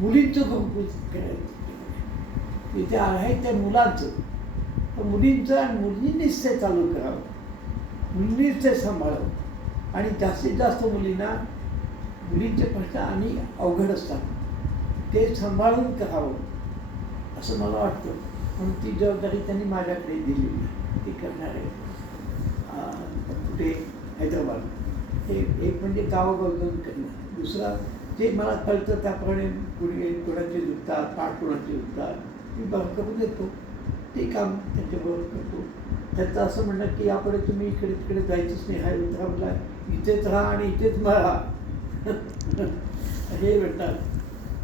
मुलींचं गुरुकुल करायचं. इथे आहे त्या मुलांचं, तर मुलींचं आणि मुलींनीच ते चालू करावं, मुलींनीच ते सांभाळावं. आणि जास्तीत जास्त मुलींचे प्रश्न आणि अवघड असतात, ते सांभाळून करावं असं मला वाटतं. म्हणून ती जबाबदारी त्यांनी माझ्याकडे दिलेली, ती करणार आहे. कुठे हैदराबाद हे एक म्हणजे गावोगाव जाऊन करणं, दुसरा जे मला कळतं त्याप्रमाणे कोणाचे दुखतात, पाठ कोणाचे दुखतात मी बरं करून देतो, ते काम त्यांच्याबरोबर करतो. त्यांचं असं म्हणणं की यापुढे तुम्ही इकडे तिकडे जायचंच नाही, हैदराबादला इथेच राहा आणि इथेच मरा हे म्हणतात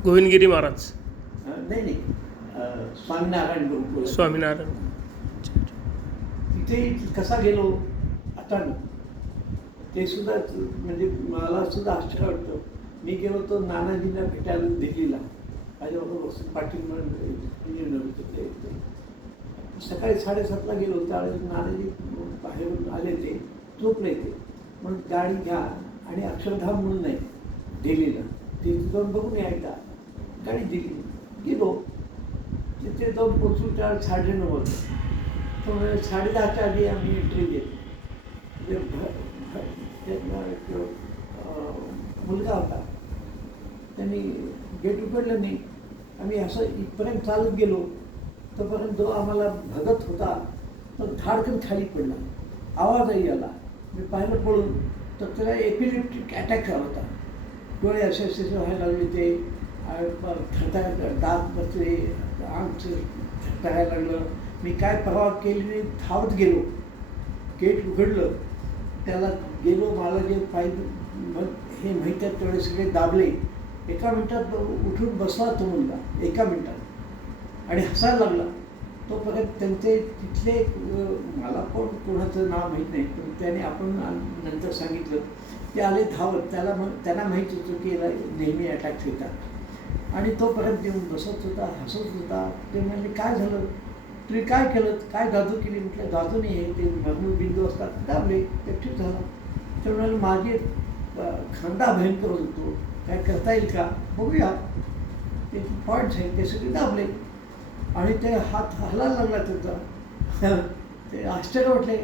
गोविंदगिरी महाराज. नाही स्वामीनारायण गुरुकुल. स्वामीनारायण. तिथे कसा गेलो अचानक, ते सुद्धा म्हणजे मला सुद्धा आश्चर्य वाटतं. मी गेलो तो नानाजींना भेटायला दिल्लीला, माझ्याबरोबर वसंत पाटील म्हणून होते. सकाळी 7:30ला गेलो, त्यावेळेस नानाजी बाहेरून आले, ते झोपले ते. म्हणून गाडी घ्या आणि अक्षरधाम म्हणून नाही दिल्लीला, तिथे जाऊन बघून यायला गाडी दिली. गेलो तिथे जाऊन पोचून त्यावेळेस 9:30 होतं. तो म्हणजे 10:30च्या आधी आम्ही एंट्री घेतली. मुलगा होता, त्यांनी गेट उघडलं नाही. आम्ही असं इथपर्यंत चालत गेलो, तोपर्यंत जो आम्हाला भगत होता तो धाडकन खाली पडला, आवाजही आला. मी पाहिलं पळून, तर त्याला एपिलेप्टिक अटॅक झाला होता. डोळे असे असे व्हायला लागले, ते दात बसले, अंग थरथरायला लागलं. मी काय परवा केली नाही, धावत गेलो, गेट उघडलं, त्याला गेलो. मला जे पाहिजे मग हे माहीत आहे तेवढे सगळे दाबले. 1 मिनिटात उठून बसला तो मुलगा, 1 मिनिटात, आणि हसायला लागला. तोपर्यंत त्यांचे तिथले मला पण कोणाचं नाव माहीत नाही, पण त्याने आपण नंतर सांगितलं, ते आले धावत. त्यांना माहीत होतं की याला नेहमी अटॅक्स येतात. आणि तोपर्यंत येऊन बसत होता, हसत होता. ते म्हणजे काय झालं, तुम्ही काय केलं, काय जादू केली? म्हटलं जादू नाही आहे, ते बिंदू असतात, दाबले, ते ठीक झालं. ते म्हणाले माझे खांदा भयंकर होतो, काय करता येईल का, बघूया. ते पॉईंट्स आहेत ते सगळे दाबले आणि ते हात हलायला लागला त्याचा. ते आश्चर्य वाटले.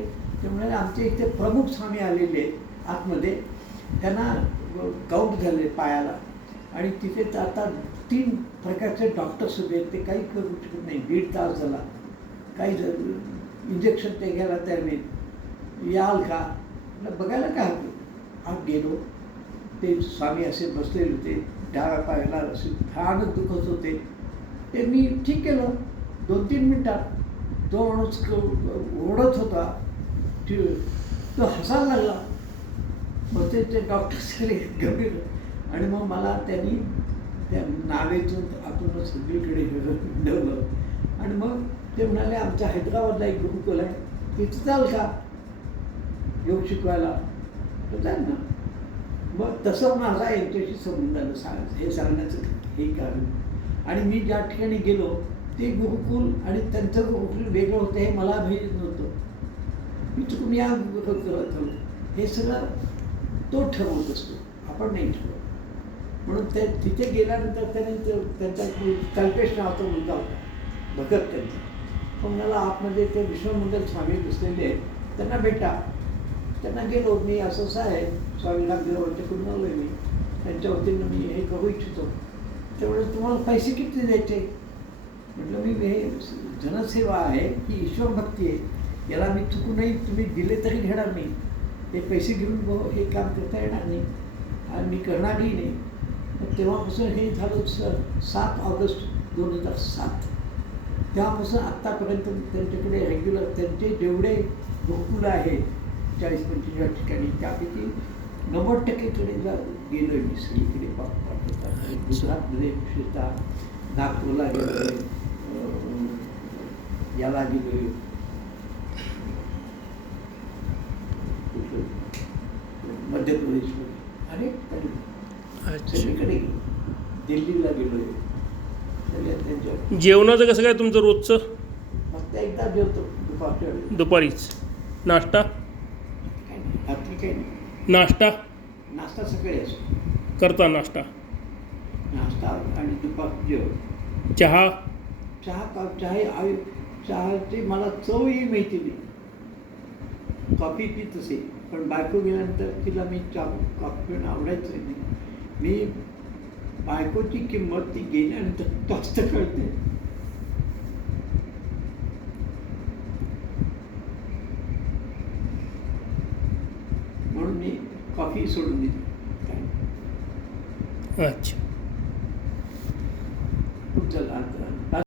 ते म्हणाले आमचे इथे प्रमुख स्वामी आलेले आहेत आतमध्ये, त्यांना गाऊट झाले पायाला, आणि तिथे आता 3 प्रकारचे डॉक्टर्स होते, ते काही करू शकत नाही. 1.5 तास झाला, काही इंजेक्शन ते घ्यायला तयार नाही, याल का? बघायला काय होतं. आत गेलो, ते स्वामी असे बसलेले होते, डाव्या पायाला असे भयानक दुखत होते. ते मी ठीक केलं. 2-3 मिनटात तो माणूस ओढत होता, तो हसायला लागला. मग ते डॉक्टर्स गंभीर, आणि मग मला त्यांनी त्या नावेतून आतून सगळीकडे हिंडवलं. आणि मग ते म्हणाले आमच्या हैदराबादला एक गुरुकुल आहे, तिथं चाल का योग शिकवायला? तर जाईल ना. मग तसं माझा यांच्याशी संबंध आलं, हे सांगण्याचं हे कारण. आणि मी ज्या ठिकाणी गेलो ते गुरुकुल आणि त्यांचं गुरुकुल वेगळं होतं, हे मला माहीत नव्हतं. मी चुकून या गुरुकुल करत आलो. हे सगळं तो ठरवत असतो, आपण नाही ठरवत. म्हणून ते तिथे गेल्यानंतर त्याने त्यांचा कल्पेश नावाचा मुलगा होता, भगत त्यांचा. पण मला आतमध्ये ते विश्वमंगल स्वामी बसलेले आहेत, त्यांना भेटा. त्यांना गेलो, मी असं आहे स्वामी रामदेवांच्याकडून आलो आहे, मी त्यांच्या वतीनं मी हे करू इच्छितो. त्यावेळेस तुम्हाला पैसे किती द्यायचे? म्हटलं मी हे जनसेवा आहे की ईश्वरभक्ती आहे, याला मी चुकूनही तुम्ही दिले तरी घेणार नाही. हे पैसे घेऊन हे काम करता येणार नाही आणि मी करणारही नाही. तेव्हापासून हे झालं 7 ऑगस्ट 2007. तेव्हापासून आत्तापर्यंत त्यांच्याकडे रेग्युलर त्यांचे जेवढे गुरुकुलं आहेत 40-45 ठिकाणी, त्यापैकी 90% गेलो आहे मी सगळीकडे. गुजरातमध्ये विशेषतः नागपूरला गेलो आहे, याला गेलो आहे, मध्य प्रदेशमध्ये अनेक सगळीकडे गेलो, दिल्लीला गेलो आहे. त्यांच्या जेवणाचं कसं काय तुमचं रोजचं? मग त्या एकदा जेवतो दुपारच्या वेळी. दुपारीच नाश्ता? रात्री काही नाही. नाश्ता नाश्ता सकाळी असतो. करता नाश्ता? नाश्ता आणि दुपार जेवण. चहा चहाची मला चवही माहिती नाही. कॉफी पीत असे, पण बायको गेल्यानंतर तिला मी कॉफी पिणं आवडायचं नाही. मी बायकोची किंमत ती गेल्यानंतर जास्त कळते. म्हणून मी कॉफी सोडून दिली. अच्छा. खूप झालं आता.